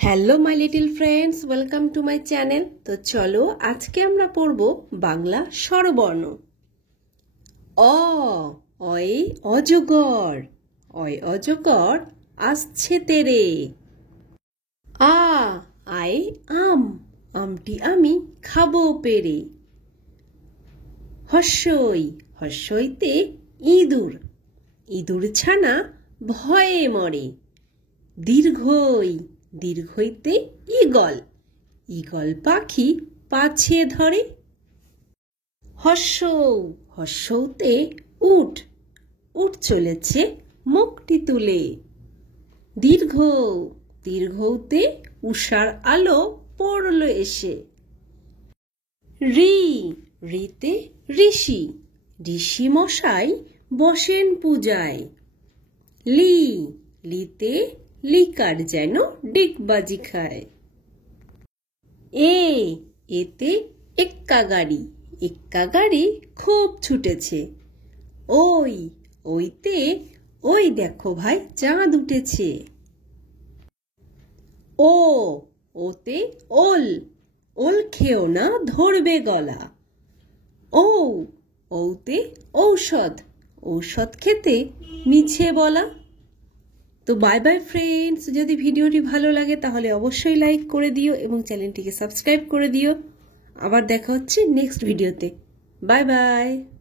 Hello my little friends, welcome to my channel. তো চলো আজকে আমরা পড়ব বাংলা স্বরবর্ণ। অ, অয়ে অজগর, অয় অজগর আসছে তেরে। আ, আয়ে আম, আমটি আমি খাবো পেরে। হর্ষই, হর্ষইতে ইঁদুর, ইঁদুর ছানা ভয়ে মরে। দীর্ঘই, দীর্ঘইতে ঈগল, ঈগল পাখি পাছে ধরে। হর্ষৌ, হর্ষৌতে উট, উট চলেছে মুখটি তুলে। দীর্ঘ, দীর্ঘৌতে উষার আলো পড়ল এসে। ঋ, ঋতে ঋষি, ঋষি মশাই বসেন পূজায়। লি, লিতে লিকার যেন ডিগবাজি খায়। এ, এতে এক্কা গাড়ি, এক্কা গাড়ি খুব ছুটেছে। ওই, ওইতে ওই দেখো ভাই চাঁদ উঠেছে। ও, ওতে ওল, ওল খেও না ধরবে গলা। ও, ওতে ঔষধ, ঔষধ খেতে মিছে বলা। তো বাই বাই ফ্রেন্ডস, যদি ভিডিওটি ভালো লাগে তাহলে অবশ্যই লাইক করে দিও এবং চ্যানেলটিকে সাবস্ক্রাইব করে দিও। আবার দেখা হচ্ছে নেক্সট ভিডিওতে। Bye bye.